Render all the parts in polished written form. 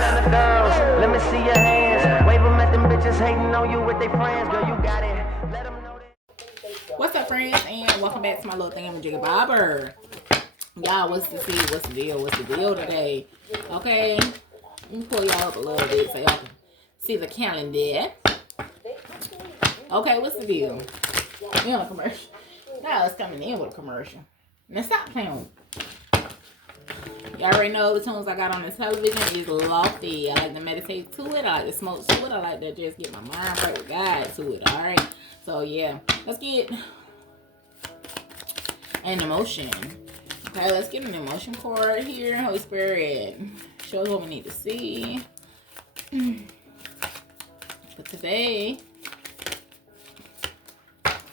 None of those, let me see your hands. Wave them at them bitches hating on you with their friends. Girl, you got it. Let them know that. What's up, friends? And welcome back to my little thingamajigga bobber. Y'all, what's the deal? What's the deal today? Okay, let me pull y'all up a little bit so y'all can see the calendar. Okay, what's the deal? You know, a commercial. Now it's coming in with a commercial. Now stop playing with me. Y'all already know the tunes I got on the television is lofty. I like to meditate to it. I like to smoke to it. I like to just get my mind right with God to it. Alright? So yeah. Let's get an emotion. Okay, let's get an emotion card here. Holy Spirit, show us what we need to see. For today.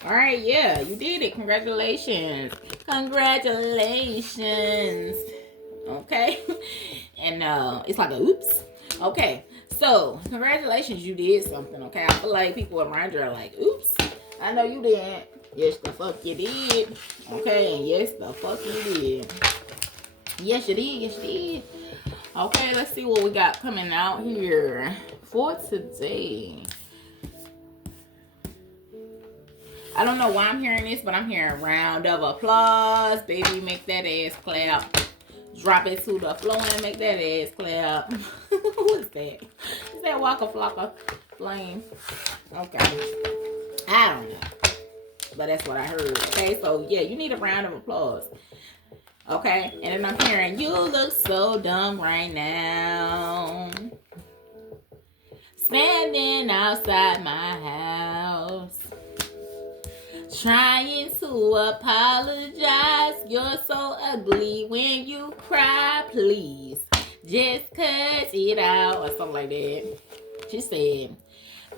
Alright, yeah, you did it. Congratulations. Congratulations. Okay. And it's like a oops. Okay. So, congratulations, you did something, okay? I feel like people around you are like, oops, I know you didn't. Yes, the fuck you did. Okay, and yes, the fuck you did. Yes, you did. Yes, you did. Okay, let's see what we got coming out here for today. I don't know why I'm hearing this, but I'm hearing round of applause. Baby, make that ass clap. Drop it to the floor and make that ass clap. What's that? Is that Waka Flocka Flame? Okay. I don't know. But that's what I heard. Okay, so yeah, you need a round of applause. Okay, and then I'm hearing, you look so dumb right now. Standing outside my house. Trying to apologize. You're so ugly when you cry. Please just cut it out. Or something like that. She said,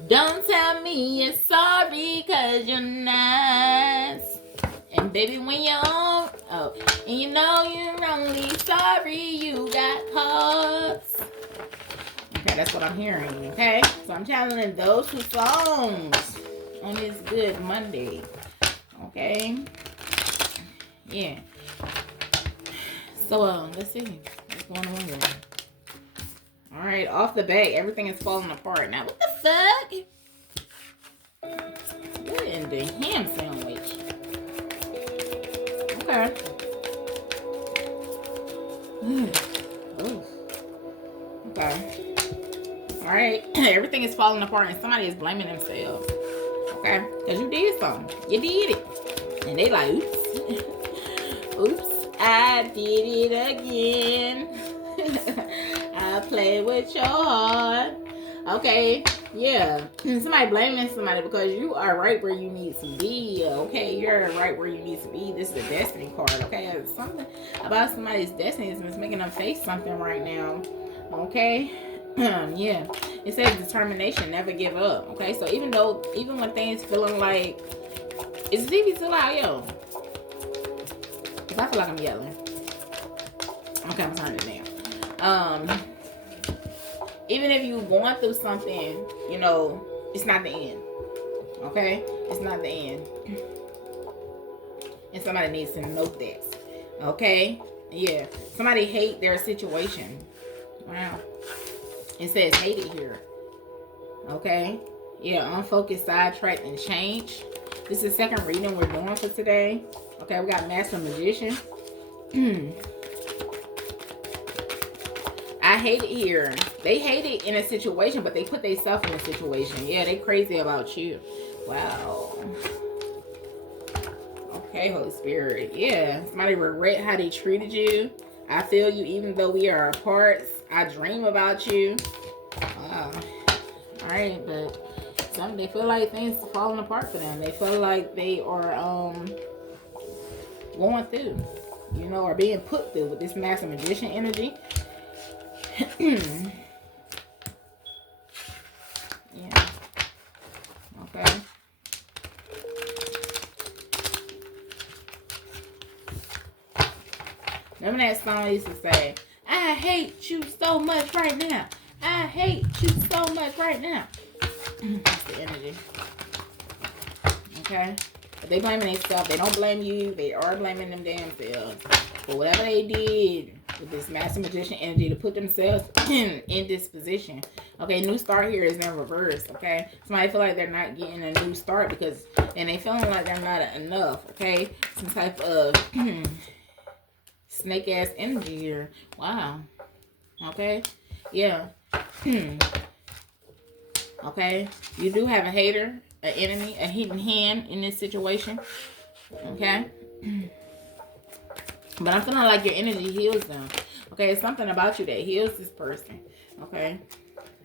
don't tell me you're sorry, cause you're not. And baby, when you're on, and you know you're only sorry you got caught. Okay, that's what I'm hearing, okay? So I'm channeling those two songs on this good Monday. Okay? Yeah. So, let's see. What's going on here? Alright, off the bat, everything is falling apart. Now, what the fuck? What in the ham sandwich? Okay. Ooh. Okay. Alright, everything is falling apart and somebody is blaming themselves. Okay? Because you did something. You did it. And they like, oops. Oops, I did it again. I play with your heart. Okay, yeah. Somebody blaming somebody because you are right where you need to be. Okay, you're right where you need to be. This is a destiny card. Okay, it's something about somebody's destiny is making them face something right now. Okay, yeah. It says determination, never give up. Okay, so even when things feeling like, is the TV still out, yo? Cause I feel like I'm yelling. Okay, I'm turning it down. Even if you're going through something, you know, it's not the end. Okay? It's not the end. And somebody needs to know that. Okay? Yeah. Somebody hate their situation. Wow. It says hate it here. Okay? Yeah, unfocused, sidetracked, and change. This is the second reading we're doing for today. Okay, we got Master Magician. I hate it here. They hate it in a situation, but they put themselves in a situation. Yeah, they crazy about you. Wow. Okay, Holy Spirit. Yeah, somebody regret how they treated you. I feel you even though we are apart. I dream about you. Wow. Alright, but they feel like things are falling apart for them. They feel like they are going through, you know, or being put through with this Master Magician energy. Yeah. Okay. Remember that song I used to say, I hate you so much right now. I hate you so much right now. That's the energy. Okay? But they blaming themselves. They don't blame you. They are blaming them damn selves. For whatever they did with this Master Magician energy to put themselves in this position. Okay, new start here is in reverse. Okay, somebody feel like they're not getting a new start because, and they feeling like they're not enough. Okay, some type of snake ass energy here. Wow. Okay, yeah. Okay, you do have a hater, an enemy, a hidden hand in this situation. Okay. But I'm feeling like your energy heals them. Okay, it's something about you that heals this person. Okay.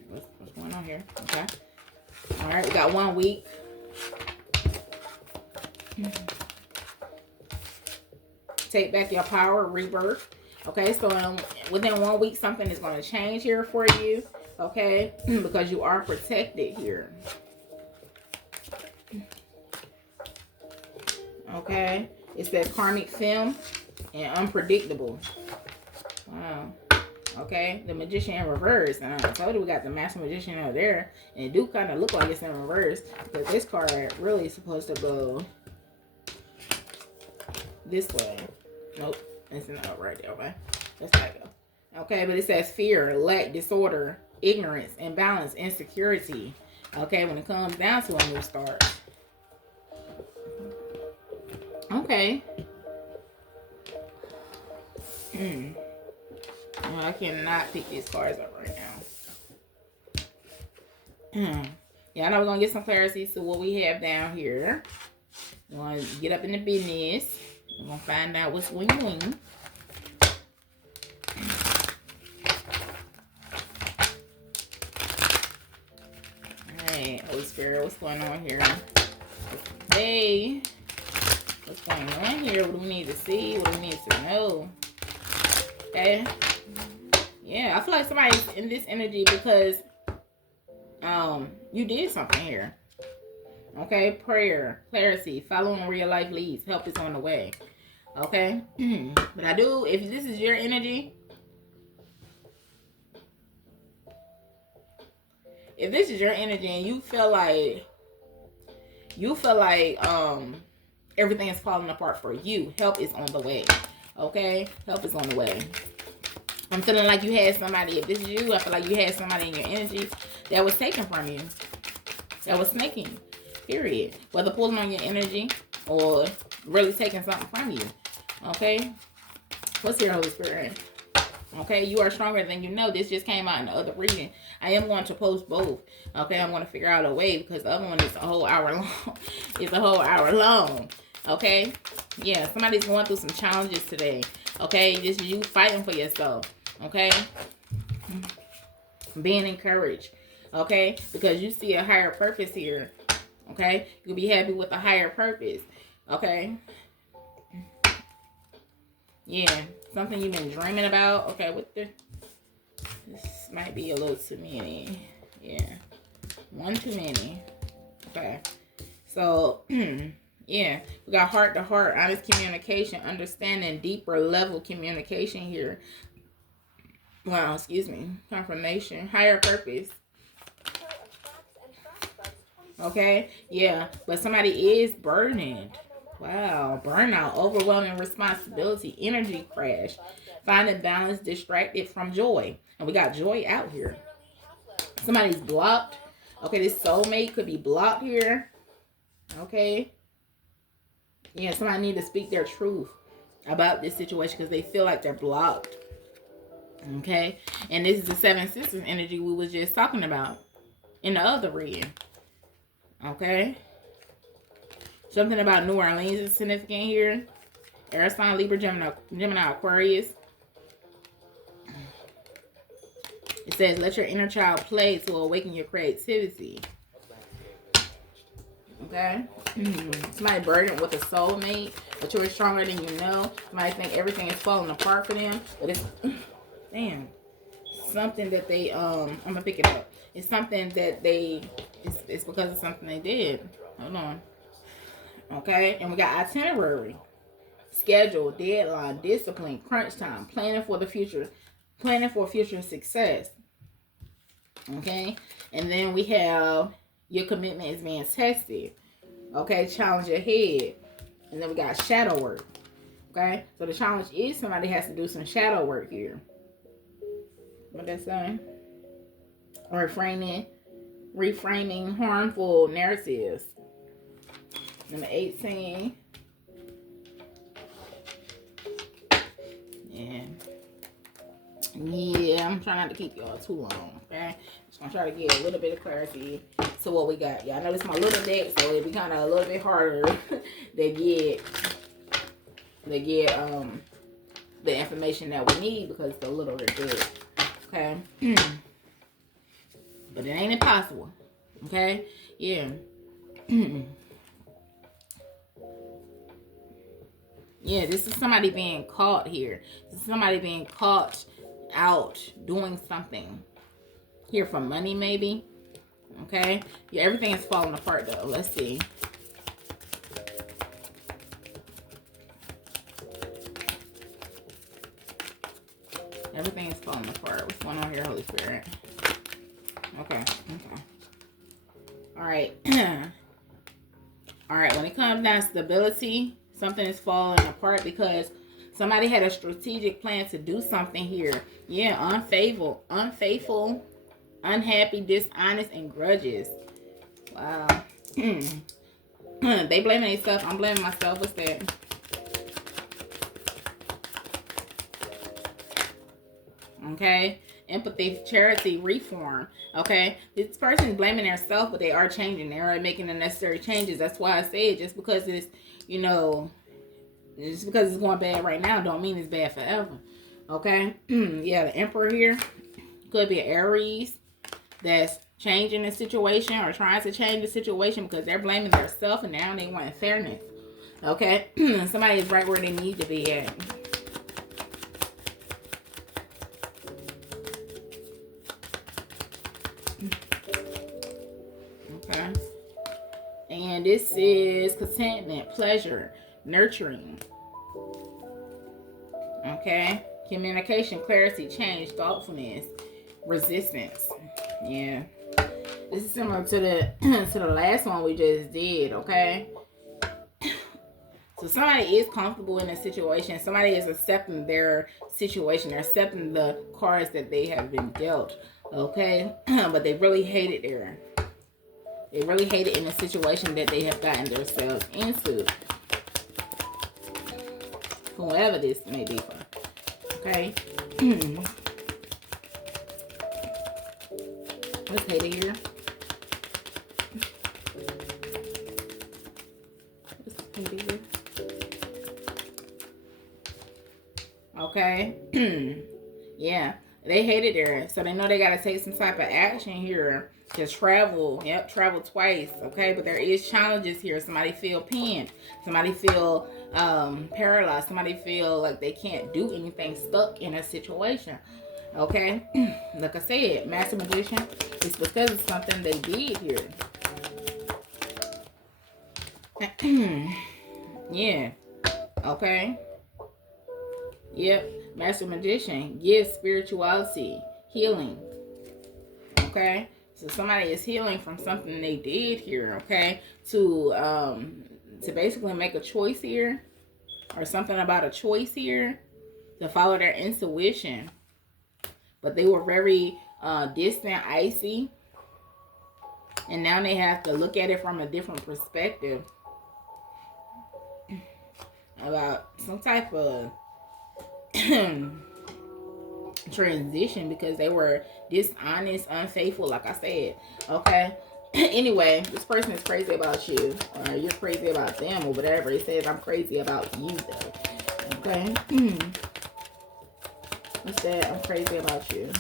What's going on here? Okay. All right, we got 1 week. Take back your power, rebirth. Okay, so within 1 week, something is going to change here for you. Okay, because you are protected here. Okay, it says karmic film and unpredictable. Wow. Okay, the Magician in reverse. And I told you we got the Master Magician over there, and it do kind of look like it's in reverse because this card really is supposed to go this way. Nope, it's not right there. Okay, let's try to go. Okay, but it says fear, lack, disorder, ignorance, imbalance, insecurity. Okay, when it comes down to a new start. Okay. Well, I cannot pick these cards up right now. Yeah, I know we're going to get some clarity to what we have down here. We're going to get up in the business. We're going to find out what's going on. Alright, Holy Spirit, what's going on here? Hey, what's going on here? What do we need to see? What do we need to know? Okay. Yeah, I feel like somebody's in this energy because you did something here. Okay, prayer, clarity, following real life leads, help is on the way. Okay, but I do, if this is your energy, if this is your energy and you feel like everything is falling apart for you, help is on the way. Okay, help is on the way. I'm feeling like you had somebody, if this is you, I feel like you had somebody in your energy that was taken from you, that was snaking, period. Whether pulling on your energy or really taking something from you. Okay, what's here, Holy Spirit? Okay, you are stronger than you know. This just came out in the other reading. I am going to post both. Okay, I'm going to figure out a way because the other one is a whole hour long. It's a whole hour long. Okay, yeah, somebody's going through some challenges today. Okay, this is you fighting for yourself. Okay, being encouraged. Okay, because you see a higher purpose here. Okay, you'll be happy with a higher purpose. Okay, yeah, something you've been dreaming about. Okay, this might be a little too many. Yeah, one too many. Okay, so yeah, we got heart to heart, honest communication, understanding, deeper level communication here. Wow, excuse me. Confirmation, higher purpose. Okay, yeah, but somebody is burdened. Wow, burnout, overwhelming responsibility, energy crash, finding balance, distracted from joy. And we got joy out here. Somebody's blocked. Okay, this soulmate could be blocked here. Okay. Yeah, somebody need to speak their truth about this situation because they feel like they're blocked. Okay, and this is the Seven Sisters energy we was just talking about in the other reading. Okay, something about New Orleans is significant here. Air sign, Libra, Gemini, Aquarius. It says, let your inner child play to awaken your creativity. Okay, somebody burdened with a soulmate, but you're stronger than you know. Somebody think everything is falling apart for them, but it's damn something that they I'm gonna pick it up. It's something that it's because of something they did. Hold on. Okay, and we got itinerary, schedule, deadline, discipline, crunch time, planning for the future, planning for future success. Okay, and then we have your commitment is being tested. Okay, challenge ahead. And then we got shadow work. Okay? So the challenge is somebody has to do some shadow work here. What that's saying? Reframing harmful narratives. Number 18. Yeah, I'm trying not to keep y'all too long, okay? Just gonna try to get a little bit of clarity to what we got. Y'all notice my little deck, so it'll be kind of a little bit harder to get the information that we need because it's a little bit deck, okay? But it ain't impossible, okay? Yeah. Yeah, this is somebody being caught here. This is somebody being caught out doing something here for money, maybe. Okay, yeah, everything is falling apart though. Let's see. Everything is falling apart. What's going on here, Holy Spirit? Okay. All right. All right, when it comes down to stability, something is falling apart because somebody had a strategic plan to do something here. Yeah, unfaithful, unhappy, dishonest, and grudges. Wow. They blaming themselves. I'm blaming myself. What's that? Okay. Empathy, charity, reform. Okay. This person is blaming themselves, but they are changing. They are making the necessary changes. That's why I say it. Just because it's, you know, just because it's going bad right now don't mean it's bad forever. Okay. Yeah, the Emperor here could be an Aries that's changing the situation or trying to change the situation because they're blaming themselves and now they want fairness. Okay. Somebody is right where they need to be at. Okay. And this is contentment, pleasure, nurturing. Okay. Communication, clarity, change, thoughtfulness, resistance. Yeah. This is similar to the last one we just did, okay? So somebody is comfortable in a situation. Somebody is accepting their situation. They're accepting the cards that they have been dealt, okay? But they really hate it there. They really hate it in the situation that they have gotten themselves into. Whoever this may be for. Okay? Let's hate it here. Okay. Yeah. They hate it there. So they know they got to take some type of action here. To travel. Yep, travel twice. Okay, but there is challenges here. Somebody feel pinned. Somebody feel paralyzed. Somebody feel like they can't do anything, stuck in a situation. Okay? Like I said, Master Magician, it's because of something they did here. Yeah. Okay. Yep. Master Magician gives spirituality, healing. Okay. So somebody is healing from something they did here. Okay. To basically make a choice here, or something about a choice here, to follow their intuition. But they were very distant, icy, and now they have to look at it from a different perspective about some type of transition because they were dishonest, unfaithful, like I said. Okay. Anyway, this person is crazy about you, or you're crazy about them, or whatever. It says I'm crazy about you, though. Okay. What's that? I'm crazy about you.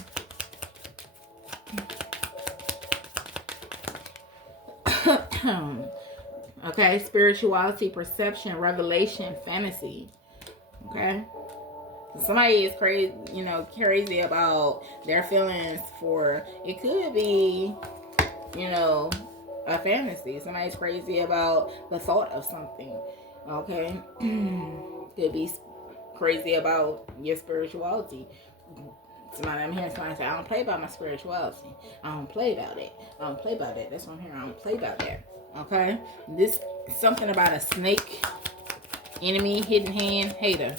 Okay, spirituality, perception, revelation, fantasy. Okay. Somebody is crazy, you know, crazy about their feelings for, it could be, you know, a fantasy. Somebody's crazy about the thought of something. Okay. Could be crazy about your spirituality. Somebody, I'm hearing somebody say, I don't play about my spirituality. I don't play about it. I don't play about it. That's what I'm hearing. I don't play about that. Okay. This, something about a snake. Enemy, hidden hand, hater.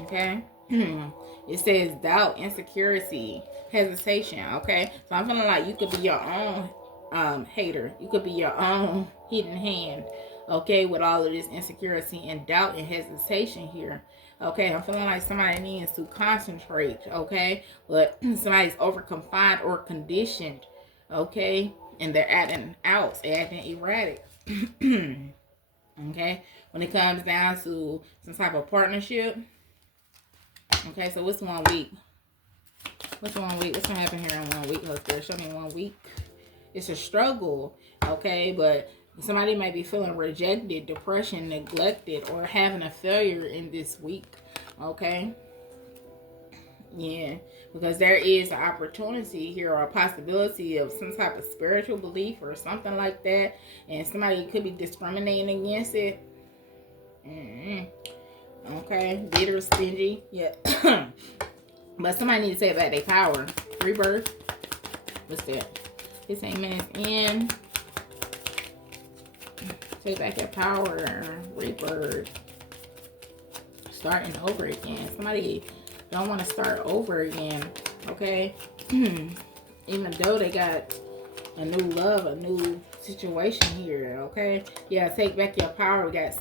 Okay. It says doubt, insecurity, hesitation. Okay. So I'm feeling like you could be your own hater. You could be your own hidden hand. Okay, with all of this insecurity and doubt and hesitation here. Okay, I'm feeling like somebody needs to concentrate. Okay, but somebody's over confined or conditioned. Okay, and they're acting out, acting erratic. Okay, when it comes down to some type of partnership. Okay, so what's 1 week? What's 1 week? What's gonna happen here in 1 week? Let's show me 1 week. It's a struggle, okay, but somebody might be feeling rejected, depression, neglected, or having a failure in this week. Okay. Yeah, because there is an opportunity here or a possibility of some type of spiritual belief or something like that, and somebody could be discriminating against it. Okay, bitter, stingy, yeah. But somebody needs to take back their power. Rebirth. What's that? 15 minutes in. Take back your power. Rebirth. Starting over again. Somebody don't want to start over again. Okay? Even though they got a new love, a new situation here. Okay? Yeah, take back your power. We got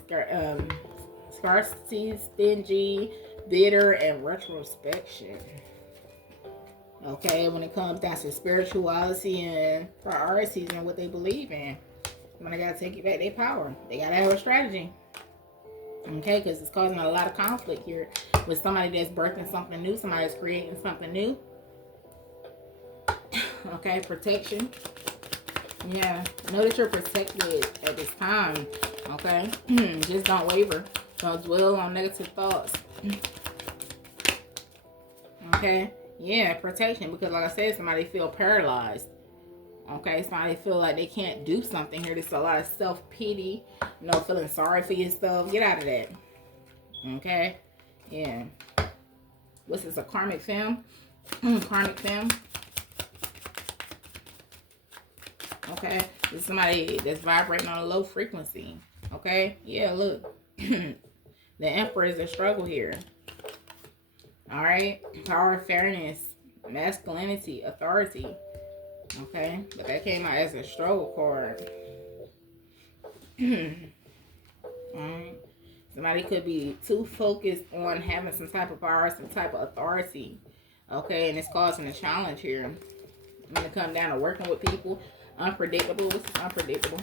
scarcity, stingy, bitter, and retrospection. Okay, when it comes down to spirituality and priorities and what they believe in, when they gotta take it back their power, they gotta have a strategy. Okay, because it's causing a lot of conflict here with somebody that's birthing something new, somebody that's creating something new. Okay, protection. Yeah, know that you're protected at this time. Okay, just don't waver. Don't dwell on negative thoughts. Okay, yeah, protection, because like I said, somebody feel paralyzed. Okay, somebody feel like they can't do something here. There's a lot of self-pity, feeling sorry for yourself. Get out of that. Okay, yeah. What's this, a karmic film? Karmic film. Okay, this is somebody that's vibrating on a low frequency. Okay, yeah, look. The Emperor is a struggle here. All right, power, fairness, masculinity, authority. Okay, but that came out as a struggle card. All right, somebody could be too focused on having some type of power, some type of authority. Okay, and it's causing a challenge here. I'm gonna come down to working with people. Unpredictable. What's unpredictable?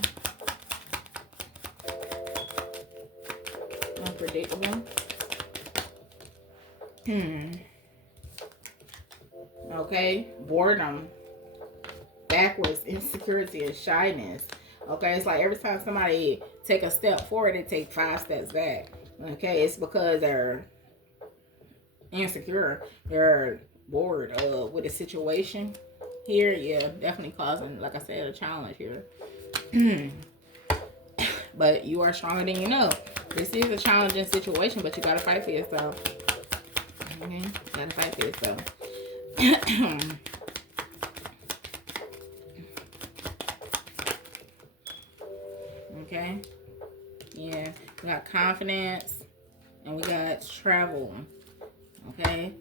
Unpredictable. Okay, boredom, backwards, insecurity, and shyness. Okay, it's like every time somebody take a step forward, they take 5 steps back. Okay, it's because they're insecure, they're bored with the situation here. Yeah, definitely causing, like I said, a challenge here. But you are stronger than you know. This is a challenging situation, but you gotta fight for yourself. Okay, gotta fight for yourself. Okay, yeah, we got confidence and we got travel. Okay,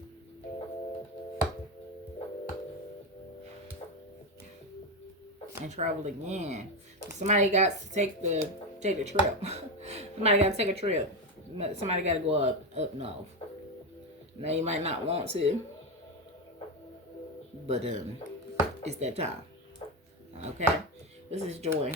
and travel again. So somebody got to take the trip. Somebody got to take a trip. Somebody got to go up north. Now you might not want to, but it's that time. Okay, this is joy.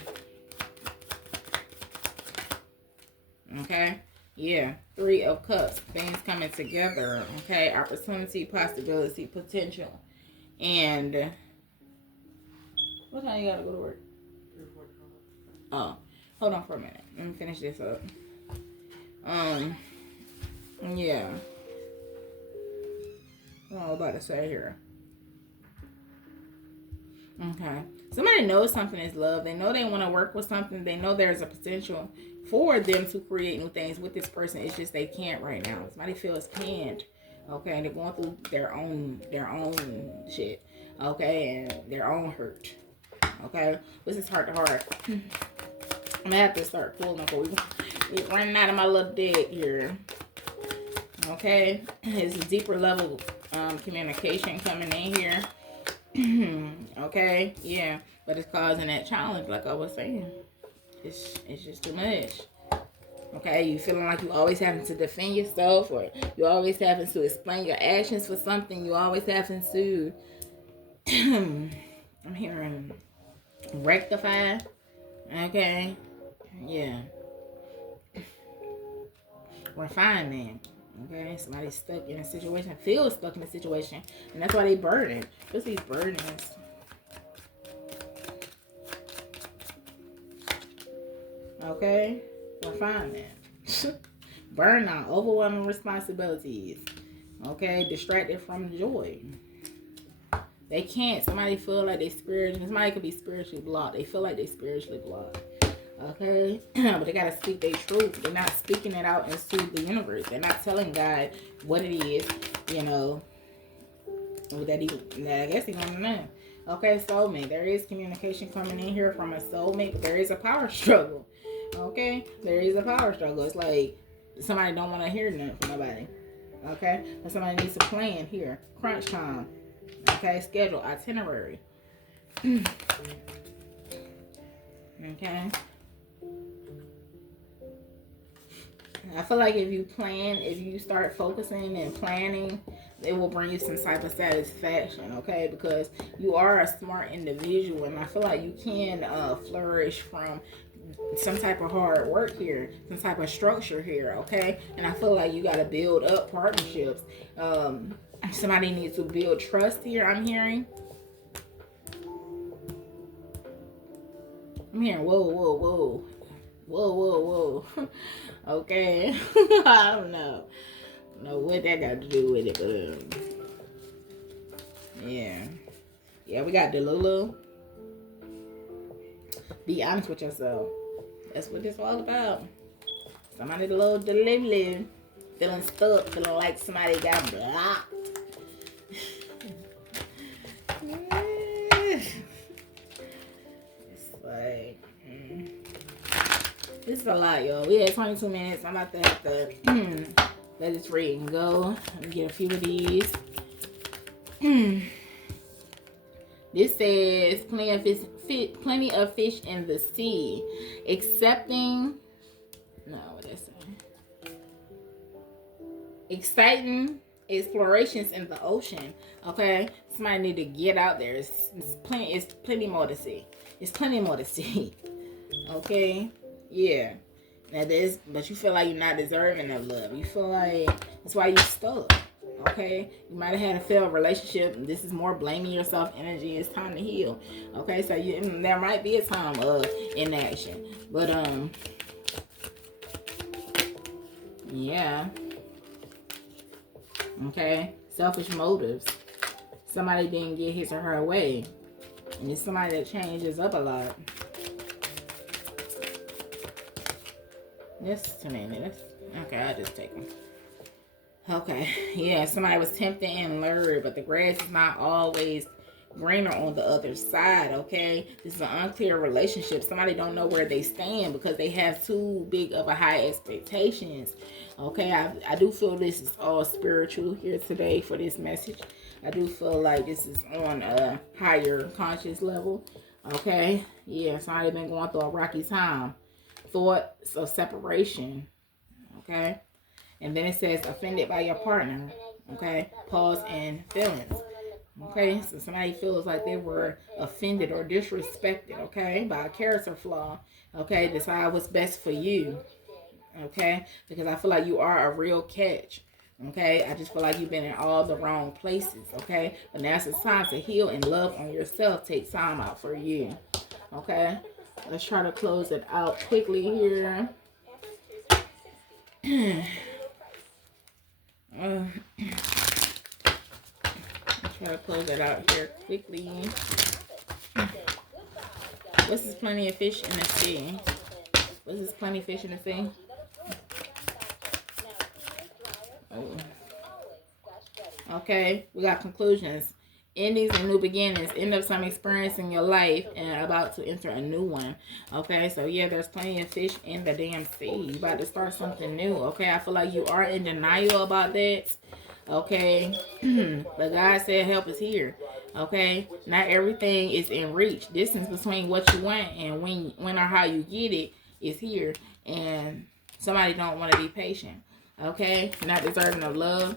Okay, yeah, 3 of Cups, things coming together. Okay, opportunity, possibility, potential, and what time you gotta go to work? Oh, hold on for a minute. Let me finish this up. Yeah. What am I about to say here? Okay. Somebody knows something is love. They know they want to work with something. They know there's a potential for them to create new things with this person. It's just they can't right now. Somebody feels pinned. Okay, and they're going through their own shit. Okay, and their own hurt. Okay, this is heart to heart. I'm gonna have to start pulling for you. We're running out of my little deck here. Okay, it's a deeper level communication coming in here. Okay, yeah, but it's causing that challenge, like I was saying. It's just too much. Okay, you feeling like you always having to defend yourself, or you always having to explain your actions for something. You always having to. I'm hearing rectify. Okay, yeah, refinement. Okay, somebody's stuck in a situation, feels stuck in a situation, and that's why they burden. What's these burdens? Okay, refinement. Burnout, overwhelming responsibilities. Okay, distracted from joy. They can't. Somebody feel like they spiritually. Somebody could be spiritually blocked. They feel like they spiritually blocked. Okay, but they gotta speak their truth. They're not speaking it out into the universe. They're not telling God what it is. You know that I guess he don't know. Okay, soulmate. There is communication coming in here from a soulmate, but there is a power struggle. Okay, there is a power struggle. It's like somebody don't want to hear nothing from nobody. Okay, but somebody needs a plan here. Crunch time. Okay, schedule, itinerary. Okay. I feel like if you plan, if you start focusing and planning, it will bring you some type of satisfaction, okay? Because you are a smart individual, and I feel like you can flourish from some type of hard work here, some type of structure here, okay? And I feel like you got to build up partnerships. Somebody needs to build trust here, I'm hearing. I'm hearing whoa. Okay. I don't know what that got to do with it, but yeah, we got Delulu. Be honest with yourself. That's what it's all about. Somebody a little Delulu, feeling stuck, feeling like somebody got blocked. It's like this is a lot, y'all. We had 22 minutes. I'm about to have to let this reading go. Let me get a few of these. This says plenty of fish in the sea. Accepting. No, what did I say? Exciting explorations in the ocean. Okay, somebody need to get out there. It's plenty more to see. It's plenty more to see. Okay. Yeah. Now but you feel like you're not deserving of love. You feel like that's why you're stuck. Okay? You might have had a failed relationship, and this is more blaming yourself energy. It's time to heal. Okay? So there might be a time of inaction. But yeah. Okay? Selfish motives. Somebody didn't get his or her way. And it's somebody that changes up a lot. Just a minute. Okay, I'll just take them. Okay, yeah, somebody was tempted and lured, but the grass is not always greener on the other side, okay? This is an unclear relationship. Somebody don't know where they stand because they have too big of a high expectations, okay? I do feel this is all spiritual here today for this message. I do feel like this is on a higher conscious level, okay? Yeah, somebody been going through a rocky time. Thoughts of separation, okay? And then it says offended by your partner, okay? Pause and feelings, okay? So somebody feels like they were offended or disrespected, okay? By a character flaw, okay? Decide what's best for you, okay? Because I feel like you are a real catch, okay? I just feel like you've been in all the wrong places, okay? But now it's time to heal and love on yourself. Take time out for you, okay? Let's try to close it out quickly here. Let's try to close it out here quickly. What's this plenty of fish in the sea? What's this plenty of fish in the sea? Oh. Okay, we got conclusions. Endings and new beginnings. End of some experience in your life and about to enter a new one. Okay, so yeah, there's plenty of fish in the damn sea. You about to start something new. Okay, I feel like you are in denial about that. Okay, but God said help is here. Okay, not everything is in reach. Distance between what you want and when or how you get it is here, and somebody don't want to be patient. Okay, not deserving of love.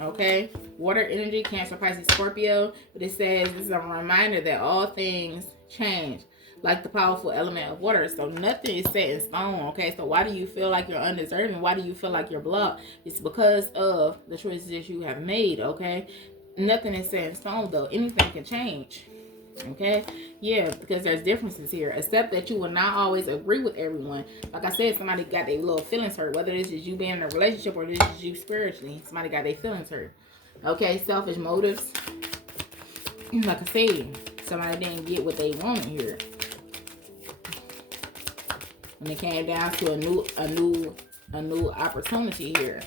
Okay, water energy, Cancer, Pisces, Scorpio. But it says this is a reminder that all things change, like the powerful element of water. So nothing is set in stone. Okay, so why do you feel like you're undeserving? Why do you feel like you're blocked? It's because of the choices that you have made. Okay, nothing is set in stone though. Anything can change. Okay, yeah, because there's differences here. Accept that you will not always agree with everyone. Like I said, somebody got their little feelings hurt, whether this is you being in a relationship or this is you spiritually. Somebody got their feelings hurt. Okay, selfish motives. Like I said, somebody didn't get what they wanted here, and it came down to a new opportunity here.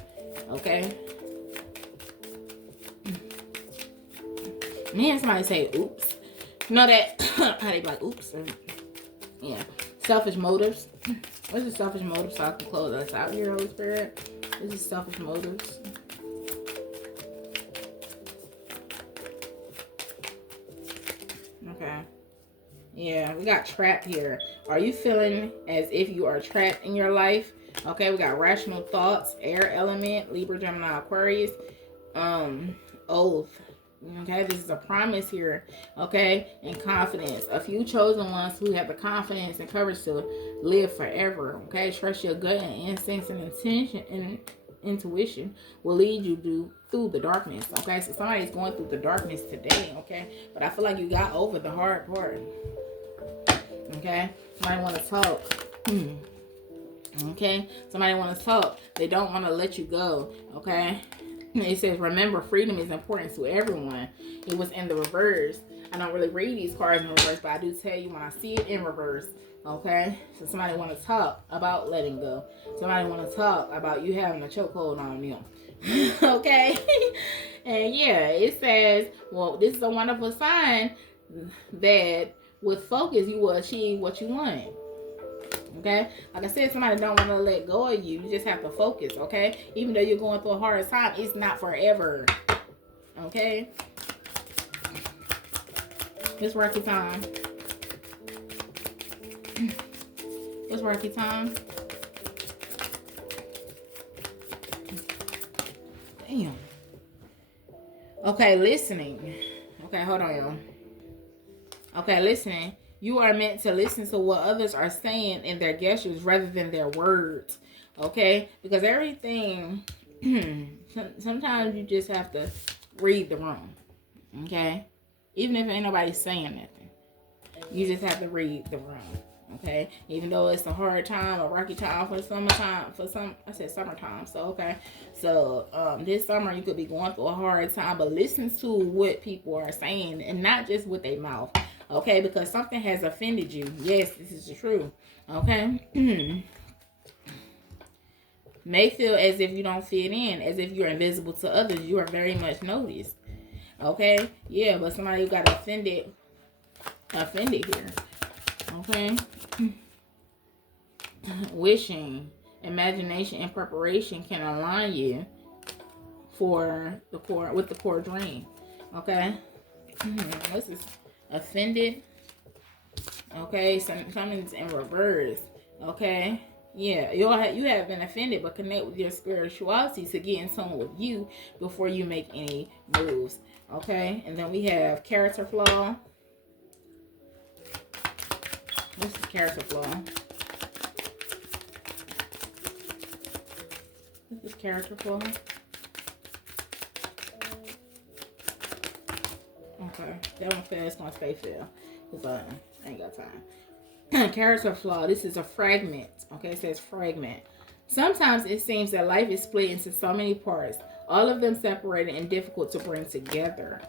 Okay. Man, somebody say oops. You know that how they be like oops. Yeah. Selfish motives. What's the selfish motives? So I can close us out here, Holy Spirit. This is selfish motives. Okay. Yeah, we got trapped here. Are you feeling as if you are trapped in your life? Okay, we got rational thoughts, air element, Libra, Gemini, Aquarius, oath. Okay, this is a promise here. Okay, and confidence. A few chosen ones who have the confidence and courage to live forever. Okay, trust your gut and instincts and intention and intuition will lead you through the darkness. Okay, so somebody's going through the darkness today. Okay, but I feel like you got over the hard part. Okay, somebody want to talk. Okay, somebody want to talk. They don't want to let you go. Okay. It says, remember, freedom is important to everyone. It was in the reverse. I don't really read these cards in reverse, but I do tell you when I see it in reverse. Okay? So somebody want to talk about letting go. Somebody want to talk about you having a chokehold on them. Okay? And yeah, it says, well, this is a wonderful sign that with focus, you will achieve what you want. Okay, like I said, somebody don't want to let go of you. You just have to focus. Okay, even though you're going through a hard time, it's not forever. Okay, it's worth your time. It's worth your time. Damn. Okay, listening. Okay, hold on, y'all. Okay, listening. You are meant to listen to what others are saying in their gestures rather than their words. Okay? Because everything, sometimes you just have to read the room. Okay? Even if ain't nobody saying nothing. You just have to read the room. Okay? Even though it's a hard time, a rocky time for summertime, I said summertime. So, okay. So, this summer you could be going through a hard time, but listen to what people are saying and not just with their mouth. Okay, because something has offended you. Yes, this is true. Okay. May feel as if you don't fit in, as if you're invisible to others. You are very much noticed. Okay? Yeah, but somebody who got offended here. Okay? Wishing, imagination, and preparation can align you for the core dream. Okay? This is offended. Okay, something's in reverse. Okay, yeah, you have been offended, but connect with your spirituality to get in tune with you before you make any moves. Okay, and then we have character flaw. This is character flaw. This is character flaw. Okay, that one fail. It's gonna stay fail because I ain't got time. Character flaw. This is a fragment. Okay, it says fragment. Sometimes it seems that life is split into so many parts, all of them separated and difficult to bring together.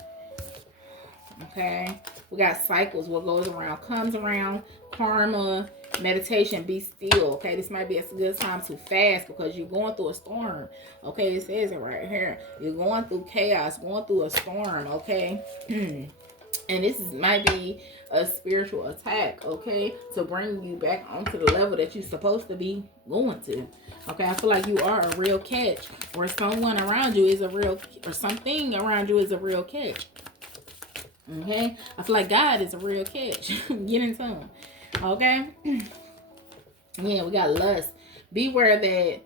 Okay, we got cycles. What goes around comes around. Karma, meditation, be still. Okay, this might be a good time to fast because you're going through a storm. Okay, it says it right here. You're going through chaos, going through a storm. Okay. And this might be a spiritual attack, okay, to bring you back onto the level that you're supposed to be going to. Okay, I feel like you are a real catch, or someone around you is a real, or something around you is a real catch. Okay, I feel like God is a real catch. Get into him. Okay. Yeah, we got lust. Beware that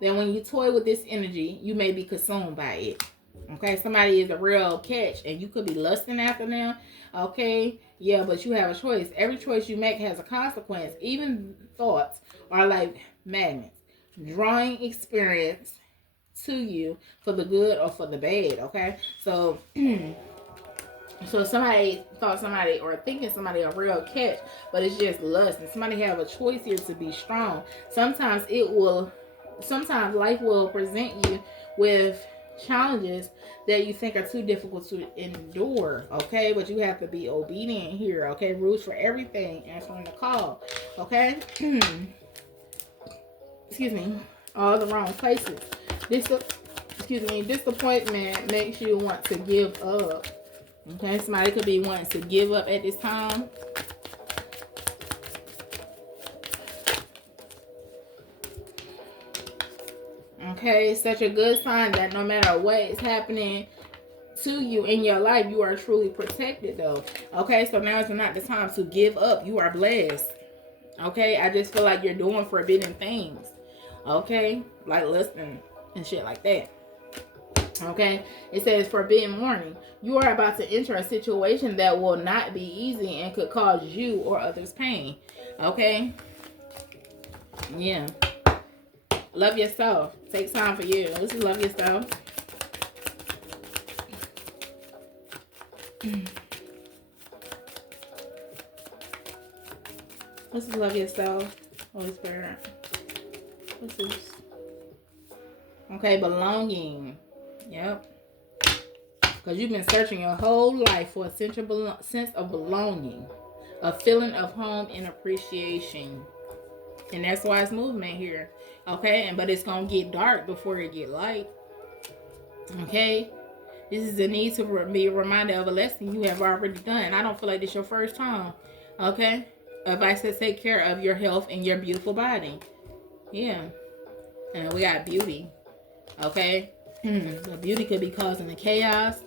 when you toy with this energy, you may be consumed by it. Okay, somebody is a real catch and you could be lusting after them. Okay, yeah, but you have a choice. Every choice you make has a consequence. Even thoughts are like magnets, drawing experience to you for the good or for the bad. Okay, so so somebody thought somebody or thinking somebody a real catch, but it's just lust, and somebody have a choice here to be strong. Sometimes life will present you with challenges that you think are too difficult to endure, okay, but you have to be obedient here. Okay, rules for everything, answering the call. Okay. Excuse me. All the wrong places. Disappointment makes you want to give up. Okay, somebody could be wanting to give up at this time. Okay, it's such a good sign that no matter what is happening to you in your life, you are truly protected though. Okay, so now is not the time to give up. You are blessed. Okay, I just feel like you're doing forbidden things. Okay, like listening and shit like that. Okay, it says forbidden warning. You are about to enter a situation that will not be easy and could cause you or others pain. Okay, yeah. Love yourself. Take time for you. This is love yourself. This is love yourself. Holy Spirit. What's this? Okay, belonging. Yep. Because you've been searching your whole life for a sense of belonging, a feeling of home and appreciation. And that's why it's movement here. Okay, but it's going to get dark before it get light. Okay, this is the need to be reminded of a lesson you have already done. I don't feel like this is your first time. Okay, advice to take care of your health and your beautiful body. Yeah, and we got beauty. Okay, the beauty could be causing the chaos.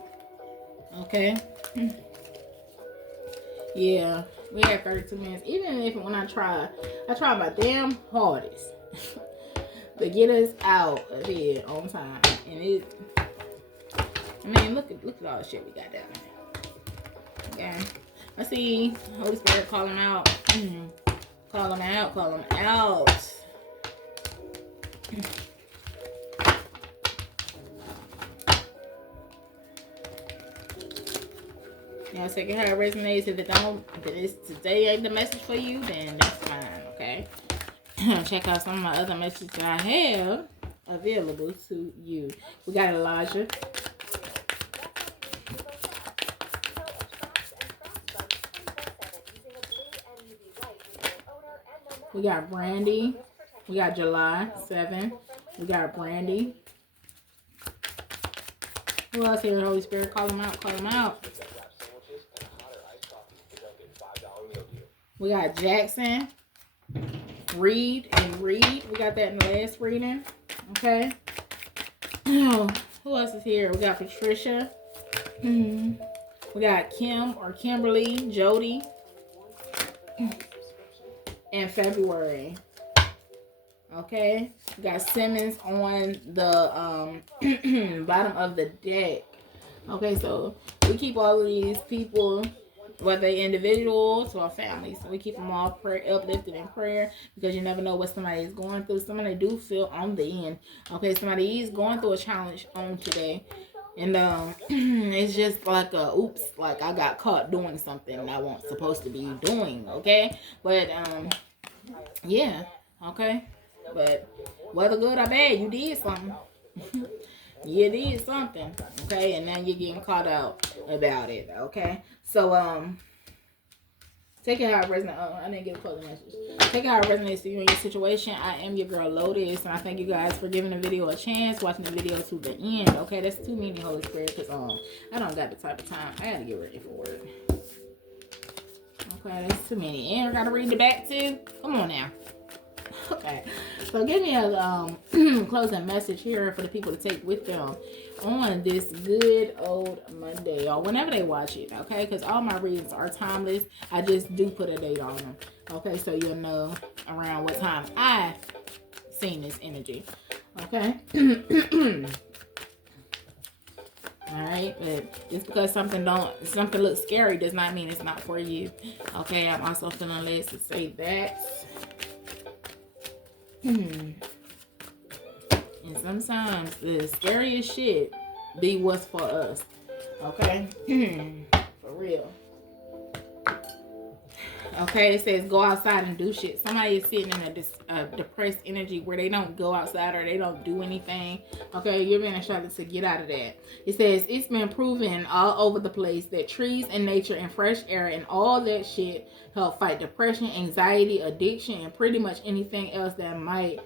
Okay. Yeah, we had 32 minutes. Even if when I try my damn hardest to get us out of here on time. And look at all the shit we got down there. Okay. I see Holy Spirit call him out. Call him out, call him out. You know, second how it resonates. If today ain't the message for you, then that's fine, okay? Check out some of my other messages I have available to you. We got Elijah. We got Brandy. We got July 7. We got Brandy. Who else here? Holy Spirit, call them out, call them out. We got Jackson, Reed, and Reed. We got that in the last reading. Okay. Who else is here? We got Patricia. We got Kim or Kimberly, Jody. In February. Okay. We got Simmons on the bottom of the deck. Okay, so we keep all of these people, whether they individuals or families, so we keep them all uplifted in prayer, because you never know what somebody is going through. Somebody do feel on the end. Okay, somebody is going through a challenge on today, and it's just like oops, like I got caught doing something I wasn't supposed to be doing. Okay, but yeah, okay, but whether good or bad, you did something. You did something, okay? And now you're getting caught out about it, okay? So, take it how it resonates. Oh, I didn't get a closing message. Take it how it resonates to you and your situation. I am your girl, Lotus, and I thank you guys for giving the video a chance, watching the video to the end, okay? That's too many, Holy Spirit, because I don't got the type of time. I got to get ready for work. Okay, that's too many. And I got to read the back, too. Come on now. Okay, so give me a closing message here for the people to take with them on this good old Monday or whenever they watch it, okay? Because all my readings are timeless. I just do put a date on them, okay? So you'll know around what time I seen this energy, okay? All right, but just because something looks scary does not mean it's not for you, okay? I'm also feeling led to say that. And sometimes the scariest shit be what's for us. Okay? For real. Okay, it says go outside and do shit. Somebody is sitting in a depressed energy where they don't go outside or they don't do anything. Okay, you're being instructed to get out of that. It says it's been proven all over the place that trees and nature and fresh air and all that shit help fight depression, anxiety, addiction, and pretty much anything else that might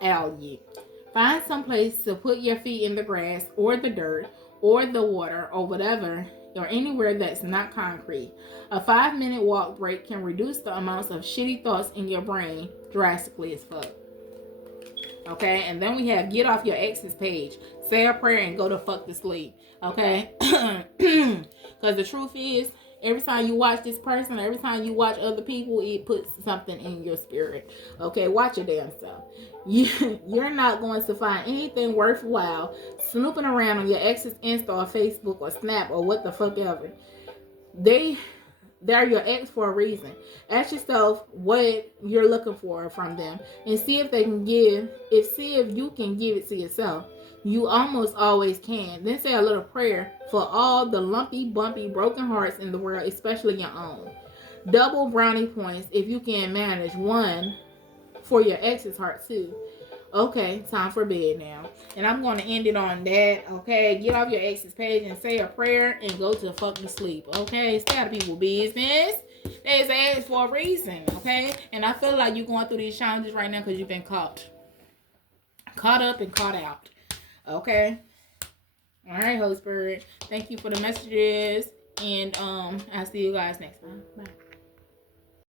ail you. Find some place to put your feet in the grass or the dirt or the water or whatever, or anywhere that's not concrete. A 5-minute walk break can reduce the amounts of shitty thoughts in your brain drastically as fuck. Okay, and then we have get off your ex's page, say a prayer, and go to fuck to sleep. Okay, because the truth is, every time you watch this person, every time you watch other people, it puts something in your spirit. Okay, watch your damn self. You're not going to find anything worthwhile snooping around on your ex's Insta or Facebook or Snap or what the fuck ever. They're your ex for a reason. Ask yourself what you're looking for from them and see if you can give it to yourself. You almost always can. Then say a little prayer for all the lumpy, bumpy, broken hearts in the world, especially your own. Double brownie points if you can manage one for your ex's heart too. Okay, time for bed now. And I'm going to end it on that, okay? Get off your ex's page and say a prayer and go to fucking sleep, okay? Stay out of people's business. There's ass for a reason, okay? And I feel like you're going through these challenges right now because you've been caught up and caught out, okay? All right, Holy Spirit. Thank you for the messages. And I'll see you guys next time. Bye.